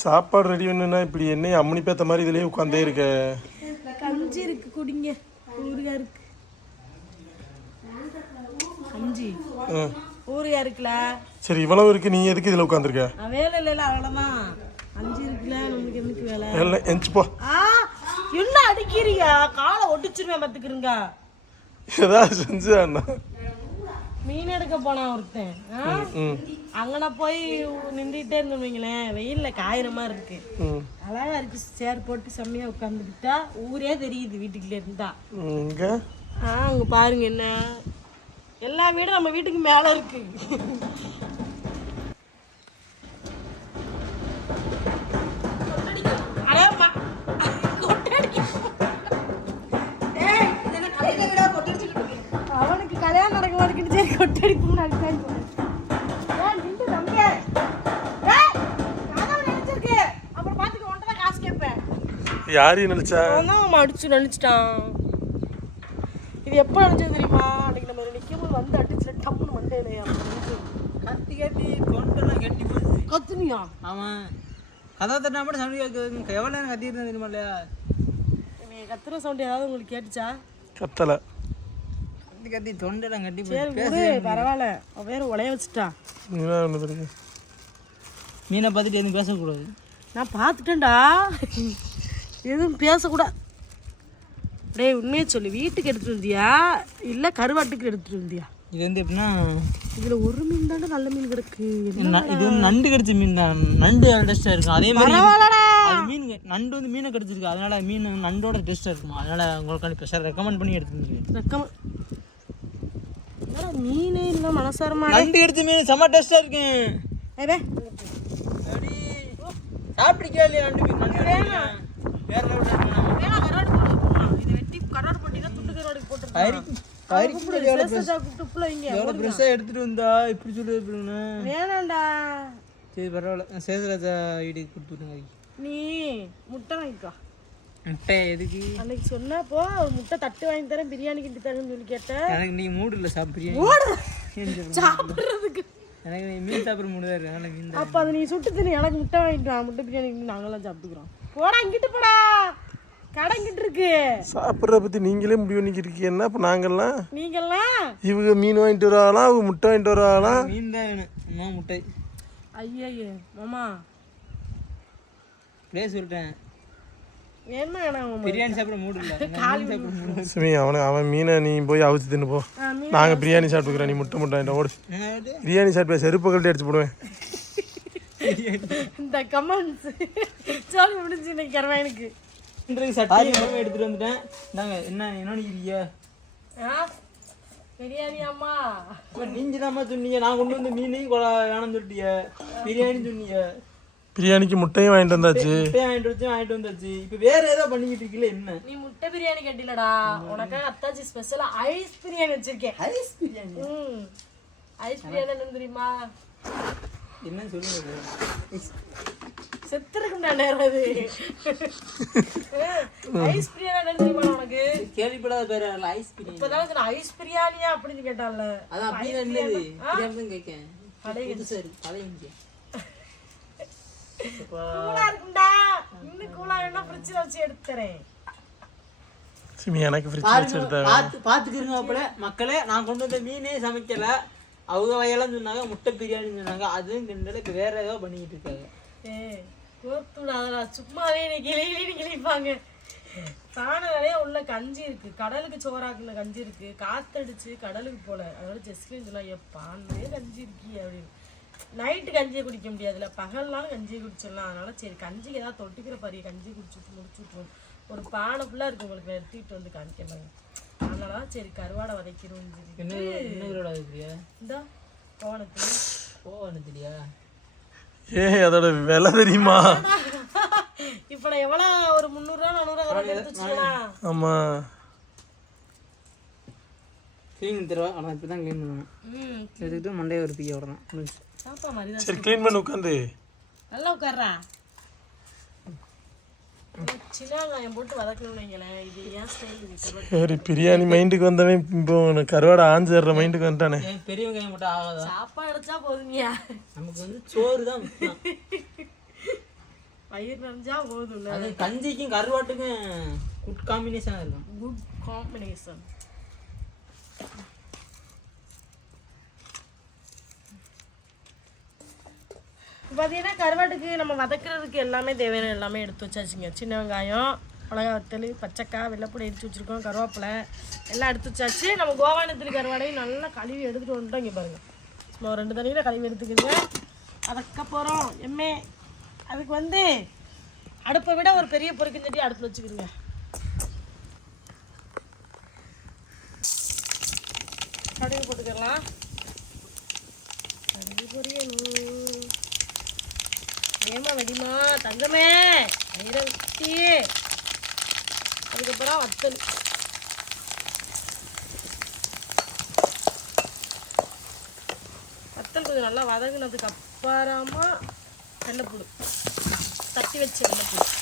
சாப்பாடு ரெடி பண்ணுனா இப்படி என்ன அம்மனி பேத்த மாதிரி இதுலயே உட்காந்தே இருக்க. கஞ்சி இருக்கு குடிங்க. ஊறுகாய் இருக்கு. கஞ்சி? ஆ. ஊறுகாய் இருக்குல்ல? சரி இவ்வளவு இருக்கு நீ எதுக்கு இதுல உட்காந்துருக்க அஹ் வேலை இல்லைல்ல அவ்வளோதான் கஞ்சி இருக்குல்ல நமக்கு என்னக்கு வேலை? இல்லை எஞ்சி போ. ஆ என்ன அடிக்கிறீங்க? காலை ஒடிச்சிருவேன் பார்த்துக்கிறீங்க ஏதாவது செஞ்சு அண்ணா. மீன் எடுக்க போனான் ஒருத்தன். அங்கன போய் நின்றுட்டே இருந்தோம் வைங்களேன். வெயில்ல காயிற மாதிரி இருக்கு. அழகா இருக்கு. சேர் போட்டு செம்மையா உட்காந்துக்கிட்டா ஊரே தெரியுது வீட்டுக்குள்ள இருந்தா. இங்க? ஆ அங்க பாருங்க என்ன. எல்லா வீடும் நம்ம வீட்டுக்கு மேல இருக்கு அடே அம்மா. கொட்டடிக்கும். அவனுக்கு கல்யாணம் நடக்க மாட்டேங்குது சரி கொட்டடிப்புன்னு அடிச்சாங்க ஏய், நில்லு தம்பி. ஏய், கதவு நினைச்சிருக்கு. அப்புறம் பாத்துக்க, உன்கிட்ட தான் காசு கேட்பேன். யாரையும் நினைச்சா? அவன் அவன் அடிச்சு நினைச்சிட்டான் இது எப்போ நினைச்சது தெரியுமா? அன்னைக்கு நம்ம நிற்கும்போது வந்து அடிச்சு டப்புன்னு மண்டையில கத்தி கத்தி தொண்டெல்லாம் கெட்டி போச்சு கத்துனியா? ஆமாம் கதவை தட்டினா மட்டும் சவுண்ட் கேட்குது. எவ்வளோ நேரம் கத்திட்டு தெரியுமா இல்லையா? நீ கத்துற சவுண்ட் ஏதாவது உங்களுக்கு கேட்டுச்சா? கத்தலை. கத்தி கத்தி தொண்டெல்லாம் கட்டி போச்சு பரவாயில்ல. அவன் வேற உலைய வச்சுட்டா நீ தான் ஒன்று தெரியும் மீனை பார்த்துட்டு எதுவும் பேசக்கூடாது. நான் பார்த்துட்டேன்டா. எதுவும் பேசக்கூடாது டேய் உண்மையை சொல்லு. வீட்டுக்கு எடுத்துட்டு வந்தியா? இல்லை கருவாட்டுக்கு எடுத்துட்டு வந்தியா? இது வந்து எப்படின்னா இதுல ஒரு மீன் தானே நல்ல மீன் கிடக்கு. இது வந்து நண்டு கடிச்ச மீன் தான். நண்டு டேஸ்ட்டாக இருக்கும். அதே மாதிரி அது மீன் நண்டு வந்து மீனை கடிச்சிருக்கு. அதனால மீன் நண்டோட டேஸ்ட்டாக இருக்கும்? அதனால உங்களுக்கு ஸ்பெஷல் ரெக்கமெண்ட் பண்ணி எடுத்துருந்தீங்க ரெக்கம் என்னடா மீனே இல்லை மனசாரமா நண்டு கடிச்ச மீன் செம்ம டேஸ்ட்டாக இருக்கும் ஏவே சாப்பிட்டுக்கே இல்லையா நண்டு மீன்? எடுத்துட்டு வந்தா? இப்படி சொல்லி எப்படின்னு வேணாம்டா. சரி பரவாயில்ல. சேதுராஜா வீட்டுக்கு கொடுத்து விடுங்க நீ முட்டை வாங்கிக்கோ. முட்டை எதுக்கு? அன்னைக்கு சொன்னப்போ ஒரு முட்டை தட்டு வாங்கி தரேன் பிரியாணி கிண்டி தரேன்னு சொல்லி கேட்டேன் எனக்கு நீ மூடு. இல்லை சாப்பிடுறதுக்கு. எனக்கு மீன் சாப்பிட்ற மூடு தான் இருக்கு? அதனால மீன் தான் அப்ப அதை நீ சுட்டு தின்னு எனக்கு முட்டை வாங்கிட்டு முட்டை பிரியாணி நாங்களாம் சாப்பிட்டுக்கிறோம். போடா இங்கிட்டு போடா. கடை இங்கிட்டு இருக்கு. சாப்பிட்றத பற்றி நீங்களே முடிவு பண்ணிக்கிட்டு இருக்கீங்கன்னா அப்போ நாங்கள்லாம் நீங்கெல்லாம்? இவங்க மீன் வாங்கிட்டு வராங்களாம் அவங்க முட்டை வாங்கிட்டு வராங்களாம் மீன் தான் வேணும் முட்டை. ஐயய்யே மாமா. பிளேஸ் சொல்லிட்டேன். அவனை அவன் மீனை நீ போய் அவிச்சு தின்னு போ. பிரியாணி சாப்பிட்டுக்கிறோம். நீ முட்டை முட்டை ஓடு. என்ன பிரியாணி சாப்பிட்டு செருப்பு கழட்டி அடிச்சு போடுவேன். இந்த கமெண்ட்ஸ் சோழி முடிஞ்சு இன்னைக்கு கரவாயனுக்கு இன்றைக்கு சட்டி எல்லாமே எடுத்துட்டு வந்துட்டேன். நாங்க என்ன என்ன நினைக்கிறீங்க ஆ? பிரியாணி அம்மா. நீங்க தாம்மா சொன்னீங்க. நான் கொண்டு வந்த மீனையும் கொலை வேணும்னு சொல்லிட்டீங்க பிரியாணி சொன்னீங்க. பிரியாணிக்கு முட்டையும் வாங்கிட்டு வந்தாச்சு. முட்டை வாங்கிட்டு வச்சு வாங்கிட்டு வந்தாச்சு. இப்போ வேற ஏதோ பண்ணிக்கிட்டு இருக்கீங்களா என்ன? நீ முட்டை பிரியாணி கட்டிலடா. உனக்காக அத்தாச்சி ஸ்பெஷலா ஐஸ் பிரியாணி வச்சிருக்கேன். ஐஸ் பிரியாணி ம். ஐஸ் பிரியாணி என்னன்னு தெரியுமா? என்ன சொல்லுங்க. செத்துருக்கும்டா நேரம் அது. ஐஸ் பிரியாணி தெரியுமா உனக்கு? கேள்விப்படாத பேர் ஐஸ் பிரியாணி இப்பதான் சொன்ன ஐஸ் பிரியாணியா அப்படின்னு கேட்டால அதான் அப்படியே என்னது பிரியாணி தான் கேட்கேன். பழைய சரி பழைய கூலா இருக்கும்டா. இன்னும் கூலா வேணா ஃப்ரிட்ஜில் வச்சு எடுத்து தரேன். சுமி எனக்கு ஃப்ரிட்ஜ் வச்சு எடுத்தா பார்த்து பார்த்துக்கிறங்க மக்களே நான் கொண்டு வந்த மீனே சமைக்கல. அவங்க வயலாம் சொன்னாங்க முட்டை பிரியாணின்னு சொன்னாங்க அதுவும் கிண்டலுக்கு வேற ஏதோ பண்ணிக்கிட்டு இருக்காங்க. ஏய் கோத்துடாதடா சும்மாவே நீ கிளி கிளி கிளிப்பாங்க. தானே நிறைய உள்ள கஞ்சி இருக்கு. கடலுக்கு சோறாக்குன கஞ்சி இருக்கு. காத்தடிச்சு கடலுக்கு போல. அதோட ஜெஸ்லின் சொன்னா எப்பானே கஞ்சி இருக்கி அப்படின்னு. நைட்டு கஞ்சியை குடிக்க முடியாதுல்ல. பகல்னாலும் கஞ்சியை குடிச்சிடலாம். அதனால சரி கஞ்சிக்கு ஏதாவது தொட்டுக்கிற பாரிய கஞ்சி குடிச்சு முடிச்சு விட்டுருவோம். ஒரு பானை ஃபுல்லாக இருக்கு உங்களுக்கு எடுத்துக்கிட்டு வந்து காமிக்கலாங்க அதனால தான் சரி கருவாடை வதைக்கிறோம் என்ன என்ன விளையாட பிரியா இந்த கோவணத்துக்கு போவானு தெரியா ஏ அதோட விலை தெரியுமா? இப்போ நான் எவ்வளோ ஒரு முந்நூறுரூவா நானூறுரூவா கருவாடு எடுத்து வச்சுக்கலாம் ஆமாம் க்ளீன் தருவா ஆனால் இப்போ தான் க்ளீன் பண்ணுவேன். ம் எடுத்துக்கிட்டு மண்டையை ஒரு பீய விடணும். தான் சரி க்ளீன் பண்ணி உட்காந்து. நல்லா உட்கார்றா சின்ன வெங்காயம் போட்டு வதக்கணும்னு வைங்களேன் இது ஏன் ஸ்டைல் இது கருவாடு சரி பிரியாணி மைண்டுக்கு வந்தவன் இப்போ கருவாடை ஆஞ்சிடுற மைண்டுக்கு வந்துட்டானே. ஏன் பெரிய வெங்காயம் மட்டும் ஆகாதா? சாப்பாடு அடிச்சா போதுங்கயா நமக்கு வந்து சோறு தான் முக்கியம். வயிறு நிறைஞ்சா போதும்ல. அது கஞ்சிக்கும் கருவாட்டுக்கும் குட் காம்பினேஷன் இருக்கும். குட் காம்பினேஷன் இப்போ பார்த்தீங்கன்னா கருவாட்டுக்கு நம்ம வதக்குறதுக்கு எல்லாமே தேவையான எல்லாமே எடுத்து வச்சாச்சுங்க. சின்ன வெங்காயம் மிளகா வத்தல் பச்சைக்காய் வெள்ளைப்பூடி எடுத்து வச்சுருக்கோம் கருவேப்பிலை எல்லாம் எடுத்து வச்சாச்சு. நம்ம கோவானத்தில் கருவாடையும் நல்லா கழுவி எடுத்துகிட்டு வந்துட்டோம் இங்கே பாருங்கள் சும்மா ஒரு ரெண்டு தண்ணியில் கழுவி எடுத்துக்கோங்க. அதுக்கப்புறம் எம்மே அதுக்கு வந்து அடுப்பை விட ஒரு பெரிய பொறுக்கு தட்டி அடுப்பில் வச்சுக்கிடுங்க கடுகு போட்டுக்கலாம். கடுகு பொரியணும் ஏமா வெடிமா? தங்கமே வைரவத்தி அதுக்கப்புறம் வத்தல். வத்தல் கொஞ்சம் நல்லா வதங்கினதுக்கு அப்புறமா வெள்ளைப்பூடு தட்டி வச்ச வெள்ளைப்பூடு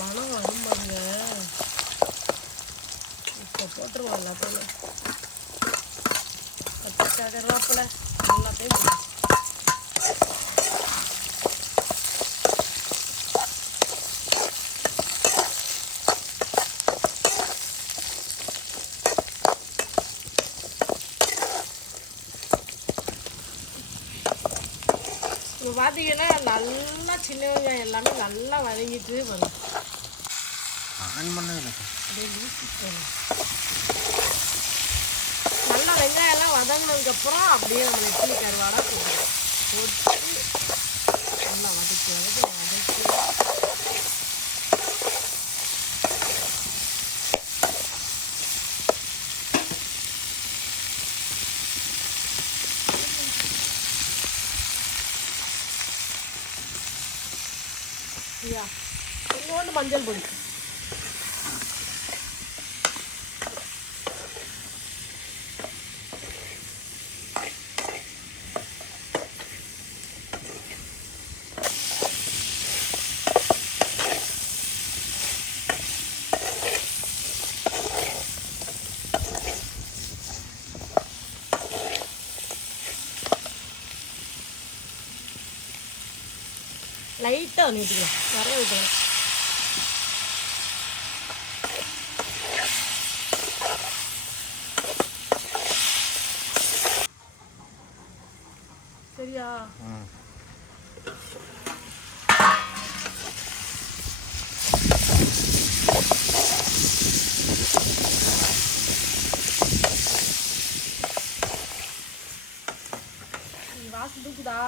மனம் வரும் பாருங்க இப்போ போட்டுருவோம் எல்லாத்தையும். கத்திரிக்காய் கருவேப்பிலை. இப்போ பார்த்தீங்கன்னா நல்லா சின்ன வெங்காயம் எல்லாமே நல்லா வதங்கிட்டு வரும். ஆன் பண்ணது வெங்காயம்லாம் வெங்காயம் எல்லாம் வதங்கினதுக்கப்புறம் அப்படியே நம்ம நெத்திலி கருவாடாக போட்டுக்கலாம். போட்டு நல்லா வதக்கி வதக்கி வதக்கி. இங்கே கொஞ்சோண்டு மஞ்சள் பொடி. லைட்டாக ஊற்றிக்கலாம் நிறைய ஊற்றலாம் சரியா நீ வாசம் தூக்குதா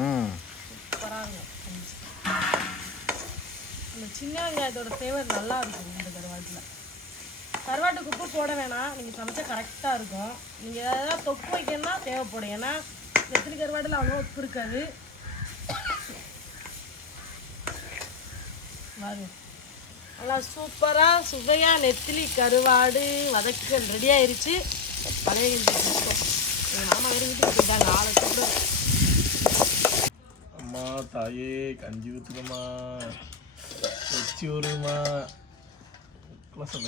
ம் சின்ன வெங்காயத்தோட ஃப்ளேவர் நல்லா இருக்கும் இந்த கருவாட்டில். கருவாட்டுக்கு உப்பு போட வேணாம். நீங்கள் சமைச்சா கரெக்டாக இருக்கும். நீங்கள் ஏதாவது தொப்பு வைக்கணும்னா தேவைப்படும். ஏன்னா நெத்திலி கருவாட்டில் அவ்வளோ உப்பு இருக்காது. பாருங்க. நல்லா சூப்பராக சுவையாக நெத்திலி கருவாடு வதக்கல் ரெடி ஆயிடுச்சு பழைய எங்கள் மாமா விரும்பிட்டு வீட்டுக்கு போயிட்டாங்க. ஆளை கூட அம்மா தாயே கஞ்சி ஊற்றுக்கம்மா எச்சி ஊறுமா சொல்ல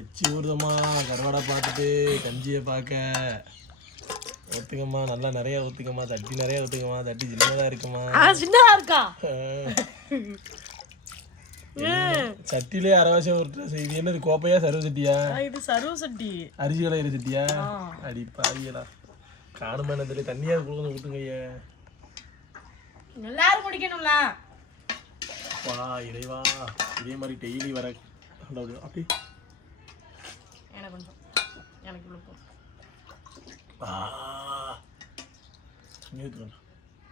எச்சி ஊறுதம்மா கருவாடை பார்த்துட்டு கஞ்சியை பார்க்க. ஊற்றுக்கம்மா நல்லா நிறைய ஊற்றுக்கம்மா தட்டி நிறைய ஊற்றுக்கம்மா தட்டி சின்னதாக இருக்குமா சின்னதா இருக்கா? சட்டிலே அரவாசம் ஊற்றுற செய்தி. என்னது கோப்பையா சர்வ சட்டியா? இது சருவ சட்டி. அரிசி விளையிற சட்டியா? அடி பாவியலா காணுமா என்ன தெரியல. தண்ணியாக கொடுக்கணும் ஊற்றுங்க ஐயா. எல்லாரும் குடிக்கணும்ல? வா இறைவா. இதே மாதிரி டெய்லி வர அதாவது அப்படி எனக்கு கொஞ்சம். எனக்கு இவ்வளோ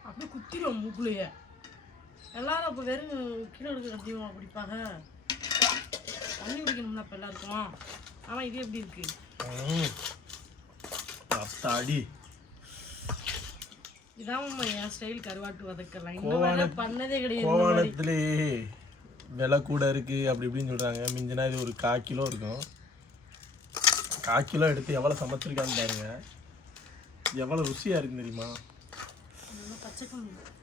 அப்படியே குத்திரும் மூக்குலையே. எல்லாரும் அப்போ வெறும் கிலோ எடுக்க கட்டியுமா குடிப்பாங்க. தண்ணி குடிக்கணும்ல அப்போ எல்லாருக்கும்? ஆமாம் இது எப்படி இருக்கு? அத்தாடி இதான் என் ஸ்டைல் கருவாட்டு வதக்கலாம் இந்த மாதிரி பண்ணதே கிடையாது கோவானத்திலே விலை கூட இருக்கு அப்படி இப்படின்னு சொல்றாங்க. மிஞ்சினா இது ஒரு கால் கிலோ இருக்கும். கால் கிலோ எடுத்து எவ்வளோ சமைச்சிருக்கான்னு பாருங்க. எவ்வளோ ருசியாக இருக்கு தெரியுமா?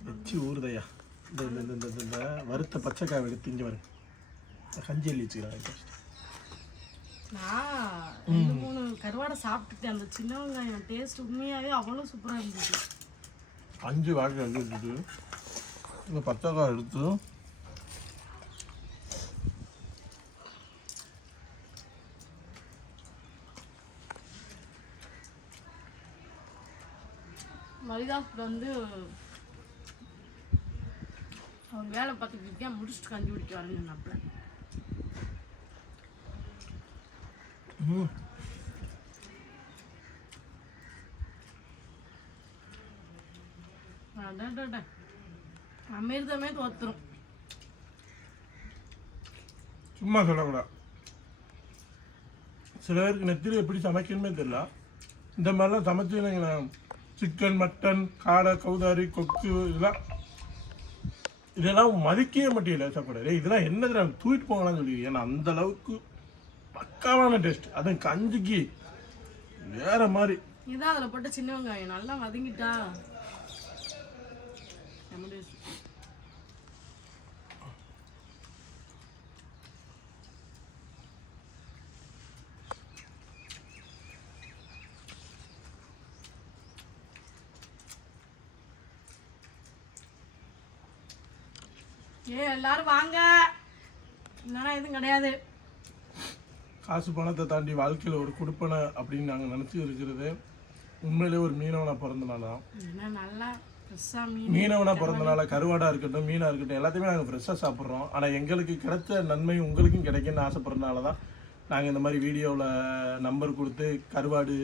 வச்சு ஊறுதையா. இந்த இந்த இந்த இந்த- இந்த வறுத்த பச்சைக்காய் எடுத்து இங்கே கஞ்சி அள்ளி வச்சுக்கிறாங்க நான் மூணு கருவாடை சாப்பிட்டுட்டேன். அந்த சின்ன வெங்காயம். டேஸ்ட் உண்மையாகவே அவ்வளோ சூப்பராக இருந்துச்சு அஞ்சு வாக்கு எடுத்துட்டு இந்த பச்சைக்காய் எடுத்து. மரிதாஸ் வந்து அவங்க வேலை பார்த்துக்கிட்டு இருக்கேன் முடிச்சுட்டு கஞ்சி குடிக்க வரேன்னு சொன்னாப்புல. ம். அமிர்தமே தோத்துரும். சும்மா சொல்லக்கூடாது சில பேருக்கு நெத்திரி எப்படி சமைக்கணுமே தெரியல. இந்த மாதிரிலாம் சமைச்சுங்களேன் சிக்கன் மட்டன் காடை கௌதாரி கொக்கு இதெல்லாம் இதெல்லாம் மதிக்கவே மாட்டேங்கல சாப்பாடு டேய், இதெல்லாம் என்னது நான் தூக்கிட்டு போங்களான்னு சொல்லி ஏன்னா அந்த அளவுக்கு பக்காவான டேஸ்ட் அதுவும் கஞ்சிக்கு வேற மாதிரி. இதான் அதில் போட்ட சின்ன வெங்காயம். நல்லா வதங்கிட்டா. ஏ எல்லாரும் வாங்க. இல்லைன்னா எதுவும் கிடையாது. காசு பணத்தை தாண்டி வாழ்க்கையில் ஒரு கொடுப்பனை அப்படின்னு நாங்கள் நினச்சி இருக்கிறது. உண்மையிலே ஒரு மீனவனாக பிறந்தனால. தான் ஏன்னா நல்லா ஃப்ரெஷ்ஷாக மீன் மீனவனாக பிறந்தனால கருவாடாக இருக்கட்டும் மீனாக இருக்கட்டும் எல்லாத்தையுமே நாங்கள் ஃப்ரெஷ்ஷாக சாப்பிட்றோம். ஆனால் எங்களுக்கு கிடைச்ச நன்மை உங்களுக்கும் கிடைக்கும்னு ஆசைப்படுறதுனால தான் நாங்கள் இந்த மாதிரி வீடியோவில் நம்பர் கொடுத்து கருவாடு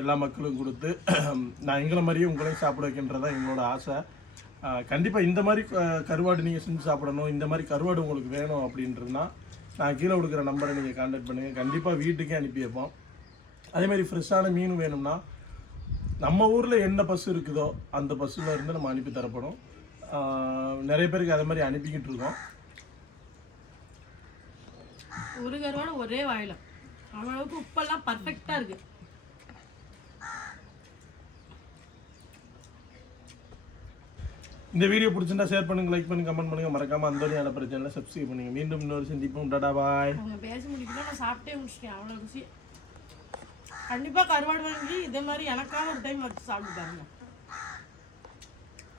எல்லா மக்களும் கொடுத்து நான் எங்களை மாதிரியே உங்களையும் சாப்பிட வைக்கின்றது தான் எங்களோட ஆசை. கண்டிப்பாக இந்த மாதிரி கருவாடு நீங்கள் செஞ்சு சாப்பிடணும் இந்த மாதிரி கருவாடு உங்களுக்கு வேணும் அப்படின்றதுனா நான் கீழே கொடுக்குற நம்பரை நீங்கள் காண்டாக்ட் பண்ணுங்கள் கண்டிப்பாக வீட்டுக்கே அனுப்பி வைப்போம். அதே மாதிரி ஃப்ரெஷ்ஷான மீன் வேணும்னா நம்ம ஊரில் என்ன பஸ் இருக்குதோ அந்த பஸ்ஸில் இருந்து நம்ம அனுப்பி தரப்படும். நிறைய பேருக்கு அதே மாதிரி அனுப்பிக்கிட்டு இருக்கோம். ஒரு கருவாடு ஒரே வாயில. அவ்வளவுக்கு உப்பெல்லாம் பர்ஃபெக்டாக இருக்குது இந்த வீடியோ பிடிச்சிருந்தா ஷேர் பண்ணுங்க லைக் பண்ணுங்க கமெண்ட் பண்ணுங்க. மறக்காம அந்த பிரச்சனை சப்ஸ்கிரைப் பண்ணுங்க. மீண்டும் இன்னொரு சந்திப்போம். டாடா பாய் அவங்க பேச முடிக்கல நான் சாப்பிட்டே முடிச்சிட்டேன். அவ்வளோ ருசி. கண்டிப்பா கருவாடு வாங்கி இதே மாதிரி எனக்காக ஒரு டைம் வச்சு சாப்பிட்டு பாருங்க.